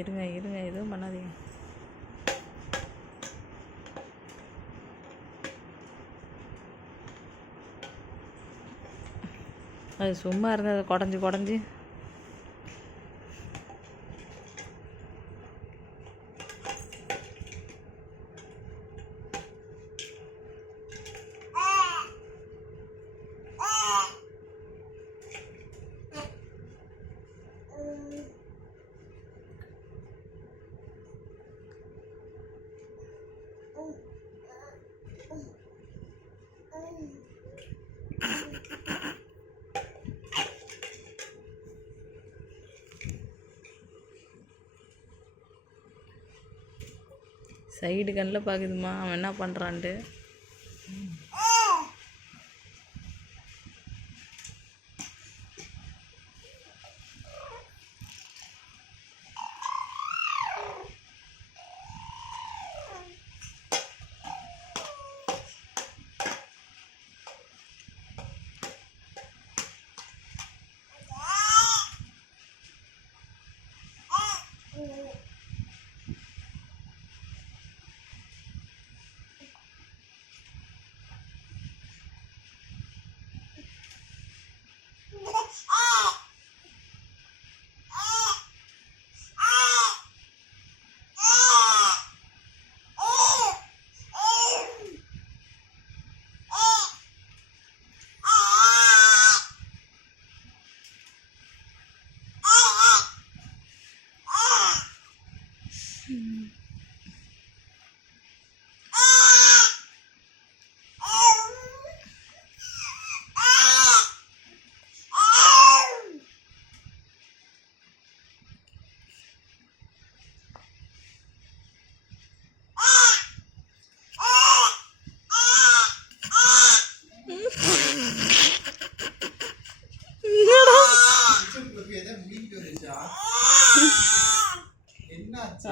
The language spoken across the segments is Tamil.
இருங்க இருங்க, எதுவும் பண்ணாதீங்க. அது சும்மா இருங்க, அதை குடஞ்சி குடஞ்சி. சைடு கண்ணில் பார்க்குதுமா அவன் என்ன பண்ணுறான்ட்டு.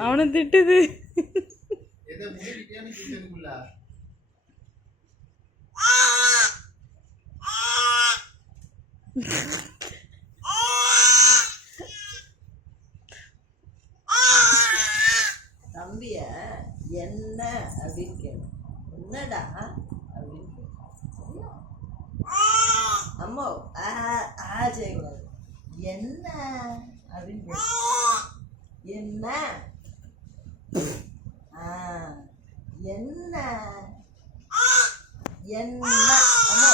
அவனை திட்டுது. தம்பிய என்ன அப்படின்னு கேட்கும். என்னடா அப்படின்னு அம்மா செய்யக்கூடாது. என்ன அப்படின்னு கேட்கும். என்ன என்ன என்ன அம்மா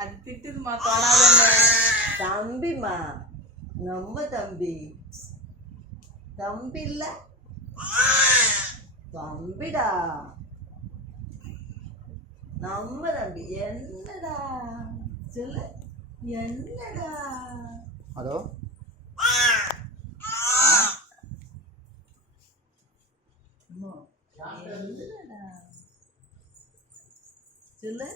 அது திட்டுதுமா, தொடாதங்க. தம்பிமா, நம்ம தம்பி தம்பி இல்ல தம்பிடா, நம்ம தம்பி. என்னடா சொல்லு, என்னடா. ஹலோ, என்னடா சொல்லு.